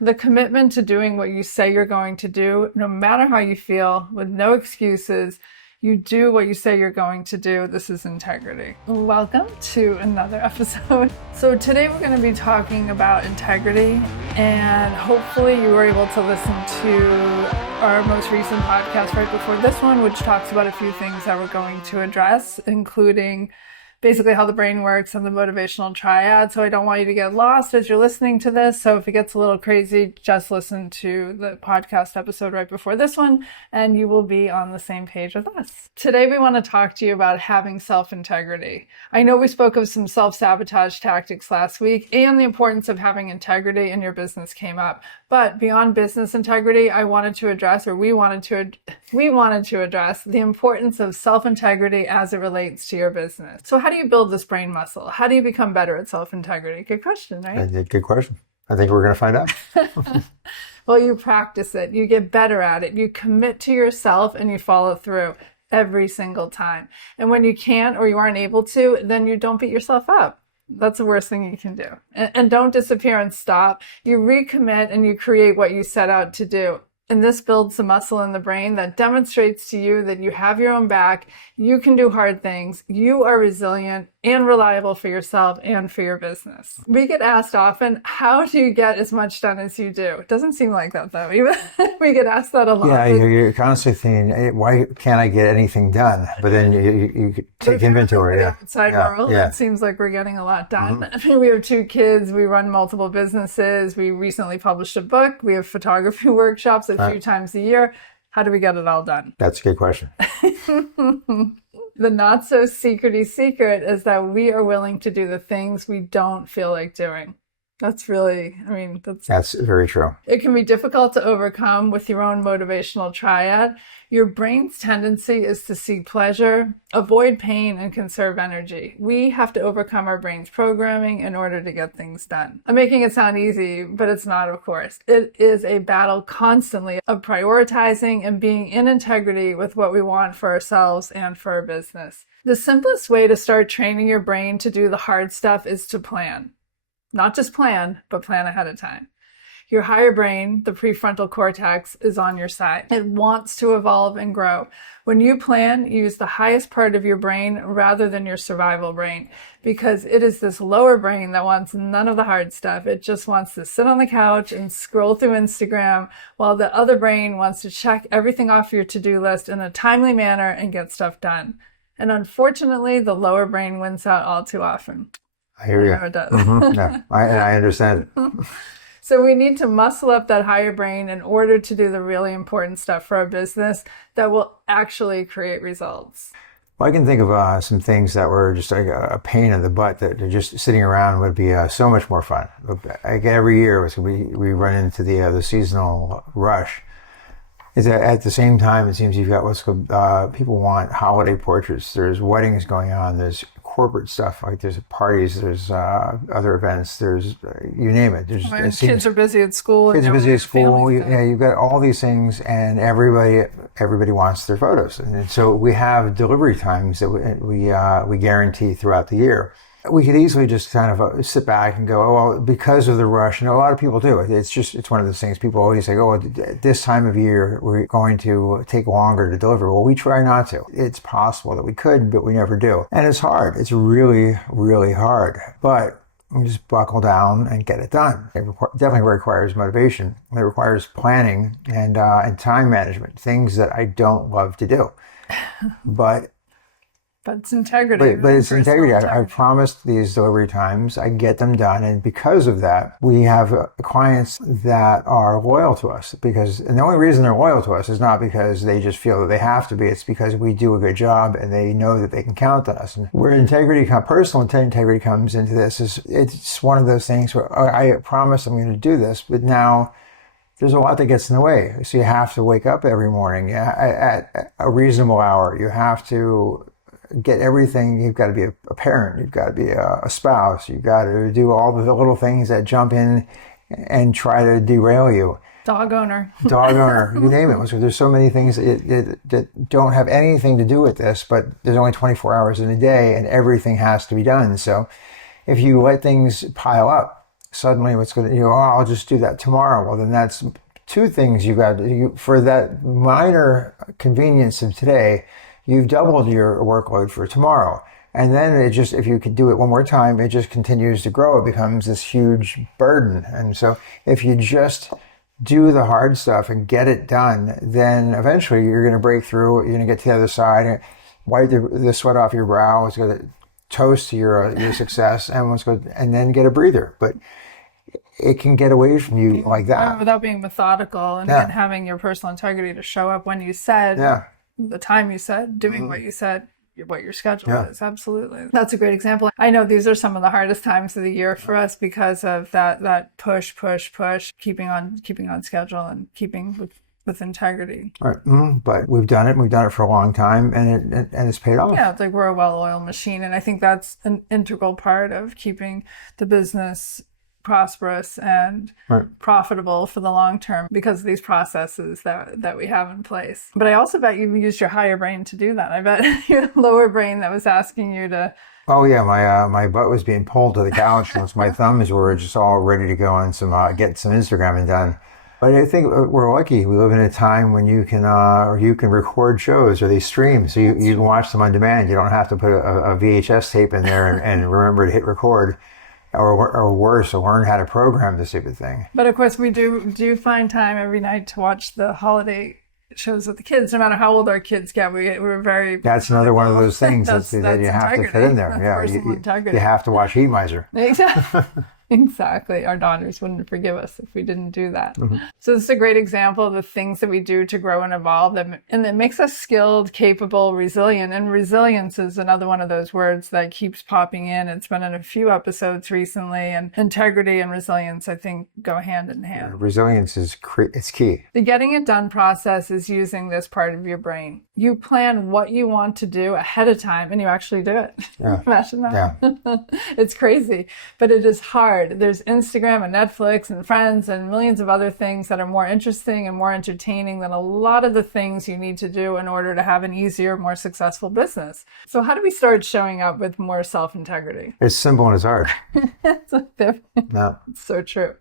The commitment to doing what you say you're going to do, no matter how you feel, with no excuses. You do what you say you're going to do. This is integrity. Welcome to another episode. So today we're going to be talking about integrity, and hopefully you were able to listen to our most recent podcast right before this one, which talks about a few things that we're going to address, including basically how the brain works and the motivational triad. So I don't want you to get lost as you're listening to this. So if it gets a little crazy, just listen to the podcast episode right before this one, and you will be on the same page with us. Today, we want to talk to you about having self-integrity. I know we spoke of some self-sabotage tactics last week, and the importance of having integrity in your business came up. But beyond business integrity, we wanted to address the importance of self-integrity as it relates to your business. So how do you build this brain muscle? How do you become better at self-integrity? Good question, right? Good question. I think we're going to find out. Well, you practice it. You get better at it. You commit to yourself and you follow through every single time. And when you can't or you aren't able to, then you don't beat yourself up. That's the worst thing you can do. And don't disappear and stop. You recommit and you create what you set out to do. And this builds the muscle in the brain that demonstrates to you that you have your own back, you can do hard things, you are resilient and reliable for yourself and for your business. We get asked often, how do you get as much done as you do? It doesn't seem like that though. We get asked that a lot. Yeah, you're constantly thinking, hey, why can't I get anything done? But then you take inventory. The outside world, it seems like we're getting a lot done. Mm-hmm. We have 2 kids, we run multiple businesses, we recently published a book, we have photography workshops a few times a year. How do we get it all done? That's a good question. The not so secrety secret is that we are willing to do the things we don't feel like doing. That's really, that's very true. It can be difficult to overcome with your own motivational triad. Your brain's tendency is to seek pleasure, avoid pain, and conserve energy. We have to overcome our brain's programming in order to get things done. I'm making it sound easy, but it's not, of course. It is a battle constantly of prioritizing and being in integrity with what we want for ourselves and for our business. The simplest way to start training your brain to do the hard stuff is to plan. Not just plan, but plan ahead of time. Your higher brain, the prefrontal cortex, is on your side. It wants to evolve and grow. When you plan, use the highest part of your brain rather than your survival brain, because it is this lower brain that wants none of the hard stuff. It just wants to sit on the couch and scroll through Instagram, while the other brain wants to check everything off your to-do list in a timely manner and get stuff done. And unfortunately, the lower brain wins out all too often. I hear you. It does. Mm-hmm. Yeah, I understand it. So we need to muscle up that higher brain in order to do the really important stuff for our business that will actually create results. Well, I can think of some things that were just like a pain in the butt that just sitting around would be so much more fun. Like every year, we run into the seasonal rush. Is that at the same time, it seems you've got people want holiday portraits. There's weddings going on. There's corporate stuff, like there's parties, there's other events, there's you name it. Kids are busy at school. Kids are busy at school. You've got all these things, and everybody wants their photos. And so we have delivery times that we guarantee throughout the year. We could easily just kind of sit back and go, oh, well, because of the rush, and a lot of people do it. It's one of those things people always say, oh, this time of year, we're going to take longer to deliver. Well, we try not to. It's possible that we could, but we never do. And it's hard. It's really, really hard. But we just buckle down and get it done. It definitely requires motivation. It requires planning and time management, things that I don't love to do. But it's integrity. But it's integrity. I promised these delivery times. I get them done. And because of that, we have clients that are loyal to us. And the only reason they're loyal to us is not because they just feel that they have to be. It's because we do a good job and they know that they can count on us. And where personal integrity comes into this it's one of those things where I promise I'm going to do this, but now there's a lot that gets in the way. So you have to wake up every morning at a reasonable hour. You have to get everything. You've got to be a parent. You've got to be a spouse. You've got to do all the little things that jump in and try to derail you. Dog owner, you name it. So there's so many things that don't have anything to do with this, but there's only 24 hours in a day and everything has to be done. So if you let things pile up, suddenly what's going to, I'll just do that tomorrow. Well, then that's two things you got to do. For that minor convenience of today, you've doubled your workload for tomorrow. And then it just, if you could do it one more time, it just continues to grow. It becomes this huge burden. And so if you just do the hard stuff and get it done, then eventually you're going to break through. You're going to get to the other side, and wipe the sweat off your brow. It's going to toast to your success, and then get a breather. But it can get away from you like that. Without being methodical and having your personal integrity to show up when you said, the time you said, doing what you said, what your schedule is. Absolutely. That's a great example. I know these are some of the hardest times of the year for us because of that push, keeping on schedule and keeping with integrity. Right. But we've done it. We've done it for a long time, and it's paid off. Yeah, it's like we're a well-oiled machine, and I think that's an integral part of keeping the business prosperous and profitable for the long term because of these processes that we have in place. But I also bet you used your higher brain to do that. I bet your lower brain that was asking you to... Oh yeah, my butt was being pulled to the couch once my thumbs were just all ready to go on get some Instagramming done. But I think we're lucky. We live in a time when you can record shows or these streams, so you can watch them on demand. You don't have to put a VHS tape in there and remember to hit record. Or worse, to learn how to program this type of thing. But of course, we do find time every night to watch the holiday shows with the kids. No matter how old our kids get, we're very... That's another one of those things that you have to fit in there. You have to watch Heat Miser. Exactly. Exactly. Our daughters wouldn't forgive us if we didn't do that. So this is a great example of the things that we do to grow and evolve, and it makes us skilled, capable, resilient. And resilience is another one of those words that keeps popping in. It's been in a few episodes recently, and integrity and resilience, I think, go hand in hand. Resilience it's key. The getting it done process is using this part of your brain. You plan what you want to do ahead of time, and you actually do it. Yeah. Imagine that. Yeah. It's crazy, but it is hard. There's Instagram and Netflix and Friends and millions of other things that are more interesting and more entertaining than a lot of the things you need to do in order to have an easier, more successful business. So how do we start showing up with more self-integrity? It's simple and it's hard. It's so true.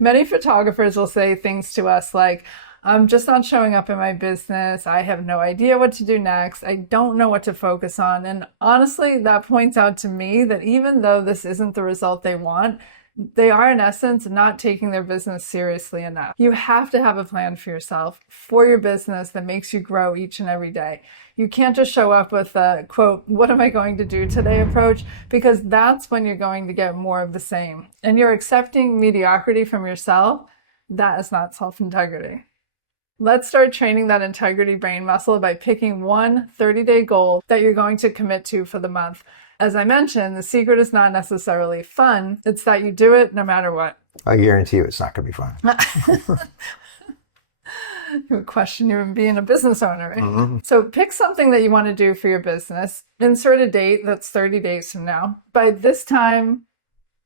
Many photographers will say things to us like, I'm just not showing up in my business. I have no idea what to do next. I don't know what to focus on. And honestly, that points out to me that even though this isn't the result they want, they are in essence not taking their business seriously enough. You have to have a plan for yourself, for your business that makes you grow each and every day. You can't just show up with a quote, what am I going to do today approach? Because that's when you're going to get more of the same. And you're accepting mediocrity from yourself. That is not self-integrity. Let's start training that integrity brain muscle by picking one 30-day goal that you're going to commit to for the month. As I mentioned, the secret is not necessarily fun. It's that you do it no matter what. I guarantee you it's not going to be fun. You would question you being a business owner, right? So pick something that you want to do for your business. Insert a date that's 30 days from now. By this time,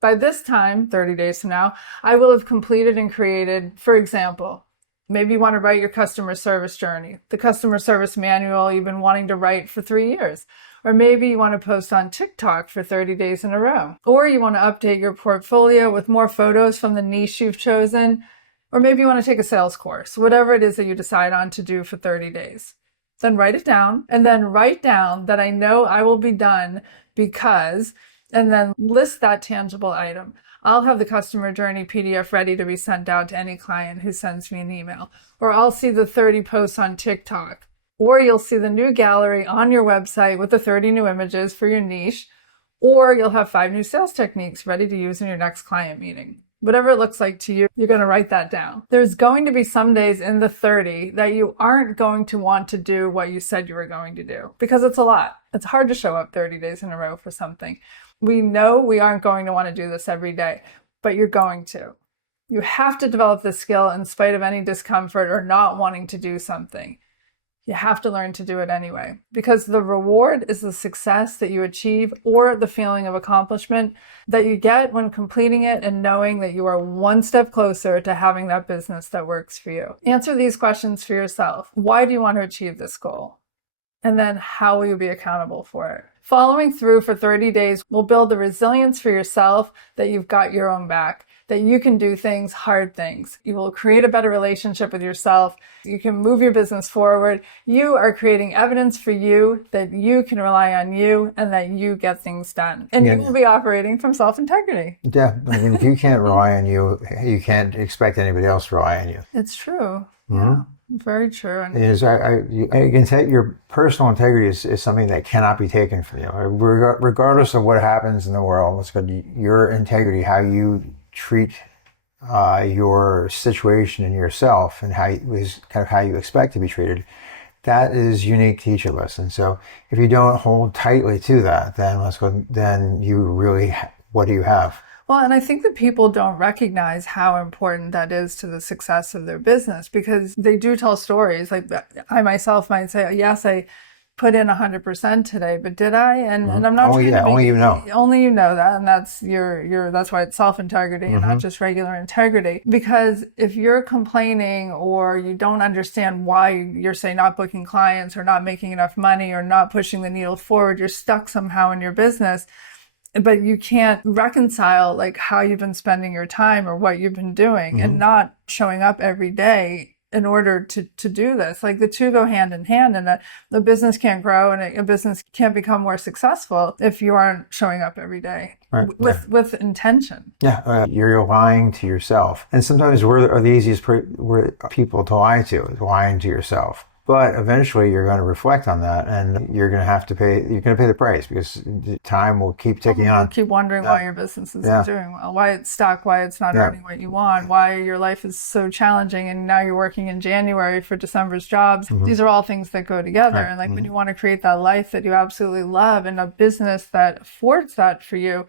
30 days from now, I will have completed and created, for example, maybe you want to write your customer service journey, the customer service manual you've been wanting to write for 3 years. Or maybe you want to post on TikTok for 30 days in a row. Or you want to update your portfolio with more photos from the niche you've chosen. Or maybe you want to take a sales course, whatever it is that you decide on to do for 30 days. Then write it down, and then write down that I know I will be done because, and then list that tangible item. I'll have the customer journey PDF ready to be sent out to any client who sends me an email. Or I'll see the 30 posts on TikTok. Or you'll see the new gallery on your website with the 30 new images for your niche. Or you'll have 5 new sales techniques ready to use in your next client meeting. Whatever it looks like to you, you're going to write that down. There's going to be some days in the 30 that you aren't going to want to do what you said you were going to do because it's a lot. It's hard to show up 30 days in a row for something. We know we aren't going to want to do this every day, but you're going to. You have to develop this skill in spite of any discomfort or not wanting to do something. You have to learn to do it anyway, because the reward is the success that you achieve or the feeling of accomplishment that you get when completing it and knowing that you are one step closer to having that business that works for you. Answer these questions for yourself. Why do you want to achieve this goal? And then how will you be accountable for it? Following through for 30 days will build the resilience for yourself that you've got your own back, that you can do things, hard things. You will create a better relationship with yourself. You can move your business forward. You are creating evidence for you that you can rely on you and that you get things done. And you will be operating from self-integrity. Yeah. I mean, if you can't rely on you, you can't expect anybody else to rely on you. It's true. Yeah. Very true. It is, you can take your personal integrity is something that cannot be taken from you. Regardless of what happens in the world, let's go, your integrity, how you treat your situation and yourself, and is kind of how you expect to be treated, that is unique to each of us. And so if you don't hold tightly to that, then you really, what do you have? Well, and I think that people don't recognize how important that is to the success of their business, because they do tell stories. Like I myself might say, yes, I put in 100% today, but did I? And I'm not only you know. Only you know that, and that's that's why it's self-integrity and not just regular integrity. Because if you're complaining or you don't understand why you're, say, not booking clients or not making enough money or not pushing the needle forward, you're stuck somehow in your business. But you can't reconcile like how you've been spending your time or what you've been doing and not showing up every day in order to do this. Like the two go hand in hand, and the business can't grow and a business can't become more successful if you aren't showing up every day with intention. Yeah, you're lying to yourself. And sometimes we're the easiest people to lie to, is lying to yourself. But eventually you're going to reflect on that, and you're going to pay the price, because time will keep ticking on. You keep wondering why your business isn't doing well, why it's stuck, why it's not earning what you want, why your life is so challenging, and now you're working in January for December's jobs. These are all things that go together. And like when you want to create that life that you absolutely love and a business that affords that for you,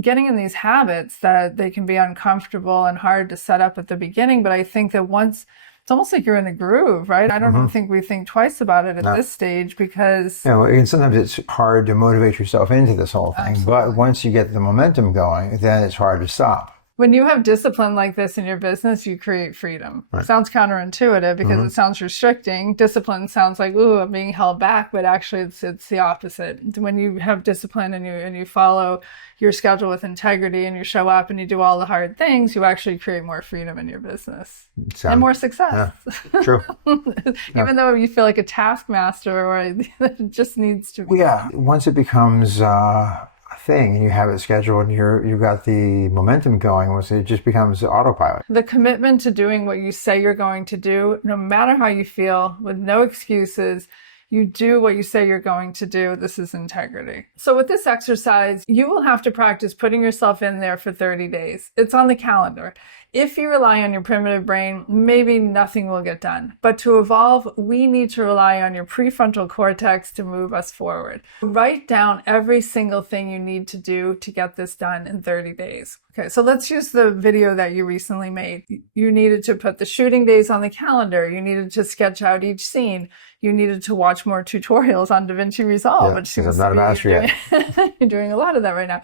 getting in these habits that they can be uncomfortable and hard to set up at the beginning. But I think that once, it's almost like you're in a groove, right? I don't even think we think twice about it at this stage, because and sometimes it's hard to motivate yourself into this whole thing. Absolutely. But once you get the momentum going, then it's hard to stop. When you have discipline like this in your business, you create freedom. It sounds counterintuitive because it sounds restricting. Discipline sounds like, ooh, I'm being held back, but actually it's the opposite. When you have discipline and you follow your schedule with integrity and you show up and you do all the hard things, you actually create more freedom in your business and more success. Yeah, true. Even though you feel like a taskmaster, or it just needs to be. Well, yeah, once it becomes thing and you have it scheduled and you've got the momentum going, it just becomes autopilot. The commitment to doing what you say you're going to do, no matter how you feel, with no excuses, you do what you say you're going to do. This is integrity. So with this exercise, you will have to practice putting yourself in there for 30 days. It's on the calendar. If you rely on your primitive brain, maybe nothing will get done. But to evolve, we need to rely on your prefrontal cortex to move us forward. Write down every single thing you need to do to get this done in 30 days. Okay, so let's use the video that you recently made. You needed to put the shooting days on the calendar. You needed to sketch out each scene. You needed to watch more tutorials on DaVinci Resolve, which seems I'm not a master yet. You're doing a lot of that right now.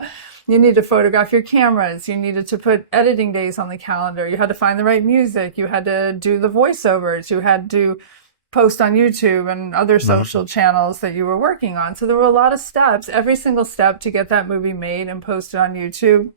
You need to photograph your cameras. You needed to put editing days on the calendar. You had to find the right music. You had to do the voiceovers. You had to post on YouTube and other social channels that you were working on. So there were a lot of steps. Every single step to get that movie made and posted on YouTube,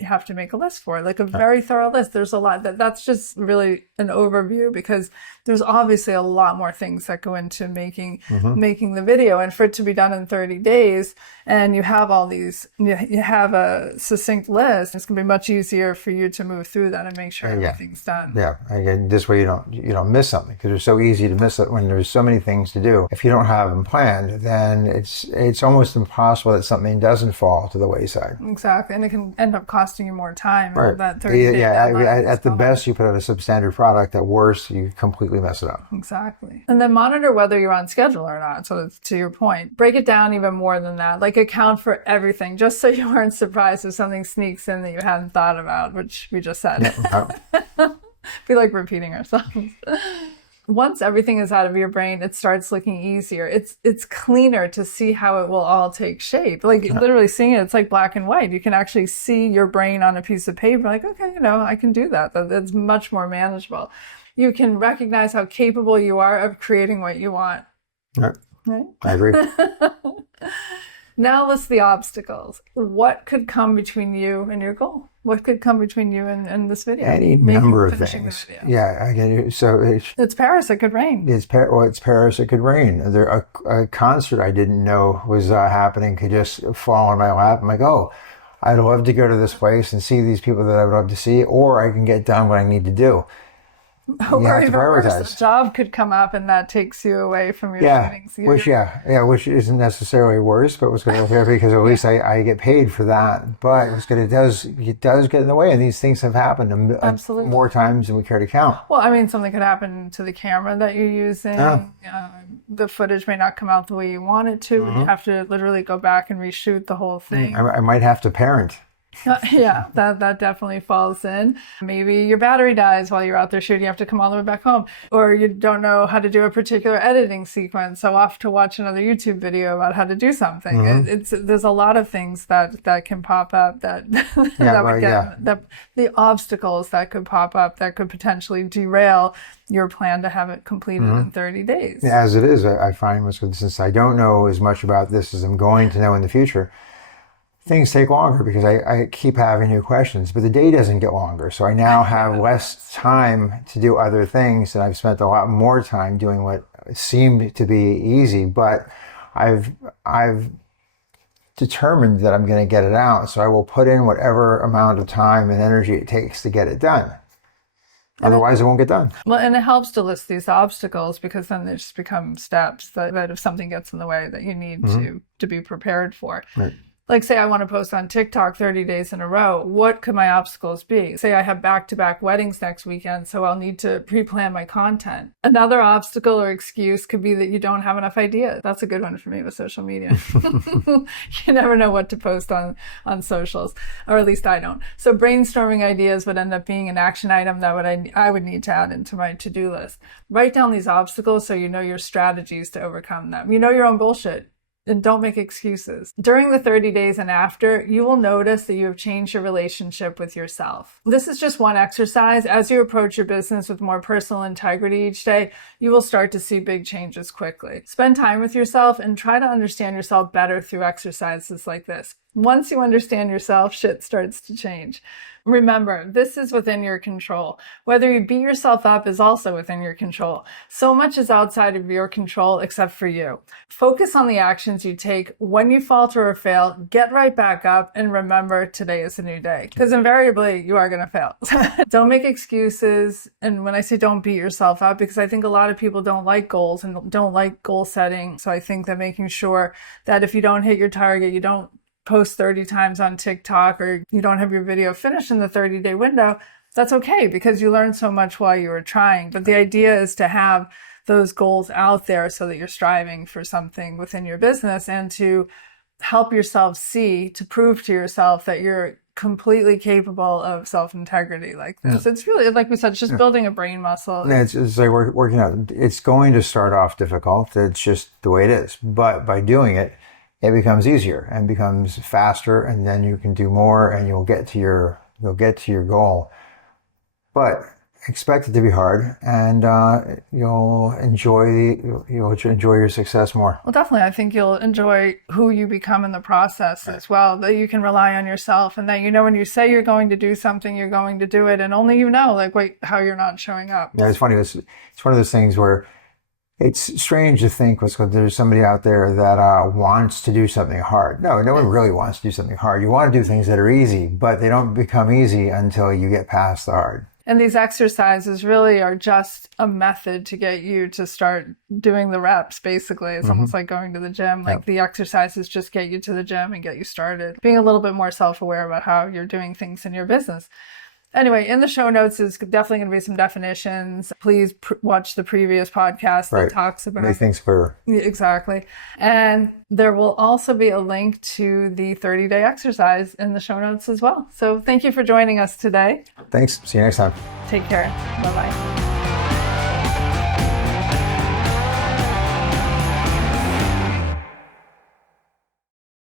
you have to make a list for it, like a very thorough list. There's a lot that's just really an overview, because there's obviously a lot more things that go into making the video, and for it to be done in 30 days and you have all these, you have a succinct list, it's going to be much easier for you to move through that and make sure everything's done. Yeah. Again, this way you don't miss something, because it's so easy to miss it when there's so many things to do. If you don't have them planned, then it's almost impossible that something doesn't fall to the wayside. Exactly. And it can end up costing you more time. Right. That 30-day at the best, you put out a substandard product. At worst, you completely mess it up. Exactly. And then monitor whether you're on schedule or not. So to your point, break it down even more than that. Like account for everything, just so you aren't surprised if something sneaks in that you hadn't thought about, which we just said. Yeah. We like repeating ourselves. Once everything is out of your brain, it starts looking easier. It's cleaner to see how it will all take shape. Like literally seeing it, it's like black and white. You can actually see your brain on a piece of paper. Like, okay, I can do that. That's much more manageable. You can recognize how capable you are of creating what you want. Right. I agree. Now list the obstacles. What could come between you and your goal? What could come between you and this video? Any number of things. Yeah, I get it. So it's Paris. It could rain. It's Paris. It could rain. A concert I didn't know was happening could just fall on my lap. I'm like, oh, I'd love to go to this place and see these people that I would love to see, or I can get done what I need to do. You have to prioritize. A job could come up and that takes you away from your meetings. Which isn't necessarily worse, but was going to because at least I get paid for that. But it does get in the way, and these things have happened absolutely more times than we care to count. Well, I mean, something could happen to the camera that you're using. The footage may not come out the way you want it to. Mm-hmm. You have to literally go back and reshoot the whole thing. I might have to parent. Yeah, that definitely falls in. Maybe your battery dies while you're out there shooting. You have to come all the way back home. Or you don't know how to do a particular editing sequence, so off to watch another YouTube video about how to do something. Mm-hmm. There's a lot of things that can pop up the obstacles that could pop up that could potentially derail your plan to have it completed in 30 days. As it is, I find, since I don't know as much about this as I'm going to know in the future, things take longer because I keep having new questions, but the day doesn't get longer. So I now have less time to do other things, and I've spent a lot more time doing what seemed to be easy, but I've determined that I'm going to get it out. So I will put in whatever amount of time and energy it takes to get it done. Otherwise, it won't get done. Well, and it helps to list these obstacles because then they just become steps that if something gets in the way that you need to be prepared for. Right. Like, say I want to post on TikTok 30 days in a row. What could my obstacles be? Say I have back-to-back weddings next weekend, so I'll need to pre-plan my content. Another obstacle or excuse could be that you don't have enough ideas. That's a good one for me with social media. You never know what to post on socials, or at least I don't. So brainstorming ideas would end up being an action item that I would need to add into my to-do list. Write down these obstacles so you know your strategies to overcome them. You know your own bullshit. And don't make excuses. During the 30 days and after, you will notice that you have changed your relationship with yourself. This is just one exercise. As you approach your business with more personal integrity each day, you will start to see big changes quickly. Spend time with yourself and try to understand yourself better through exercises like this. Once you understand yourself, shit starts to change. Remember, this is within your control. Whether you beat yourself up is also within your control. So much is outside of your control except for you. Focus on the actions you take. When you falter or fail, get right back up and remember today is a new day. Because invariably, you are going to fail. Don't make excuses. And when I say don't beat yourself up, because I think a lot of people don't like goals and don't like goal setting. So I think that making sure that if you don't hit your target, you don't post 30 times on TikTok, or you don't have your video finished in the 30-day window, that's okay because you learned so much while you were trying. But the idea is to have those goals out there so that you're striving for something within your business and to help yourself see, to prove to yourself that you're completely capable of self-integrity like this. Yeah. It's really, like we said, it's just building a brain muscle. It's like working out. It's going to start off difficult. It's just the way it is. But by doing it, it becomes easier and becomes faster, and then you can do more and you'll get to your goal. But expect it to be hard, and you'll enjoy your success more. Well, definitely. I think you'll enjoy who you become in the process as well, that you can rely on yourself, and that when you say you're going to do something, you're going to do it, and only how you're not showing up. Yeah, it's funny. It's one of those things where it's strange to think there's somebody out there that wants to do something hard. No one really wants to do something hard. You want to do things that are easy, but they don't become easy until you get past the hard. And these exercises really are just a method to get you to start doing the reps, basically. It's almost like going to the gym. Like the exercises just get you to the gym and get you started. Being a little bit more self-aware about how you're doing things in your business. Anyway, in the show notes is definitely going to be some definitions. Please watch the previous podcast that talks about... Make things clearer. Exactly. And there will also be a link to the 30-day exercise in the show notes as well. So thank you for joining us today. Thanks. See you next time. Take care. Bye-bye.